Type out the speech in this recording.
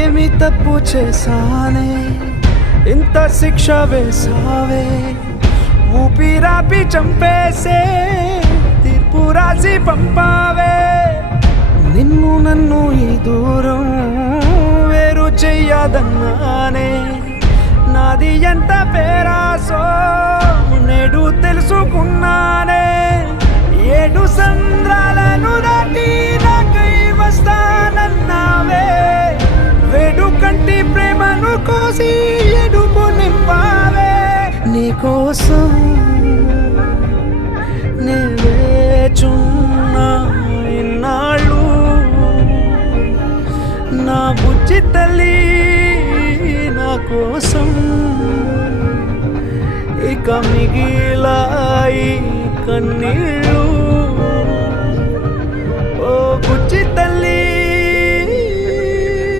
ఏమి తప్పు చేశానే ఇంత శిక్ష వేసావే ఊపిరాపి చంపేసే తీర్పు రాసి పంపావే నిన్ను నన్ను ఈ దూరం వేరు చెయ్యదన్నానే నాది ఎంత పేరాసో నేడు తెలుసుకున్నానే 7 సంద్రాలను దాటి నాకై వస్తానన్నావే వేడుకంటి ప్రేమను కోసి ఎడుపు నింపావే నీకోసం నే వేచున్నా ఇన్నాళ్ళు నా బుజ్జి తల్లి నా కోసం ఇక మిగిలాయి కన్నీళ్ళు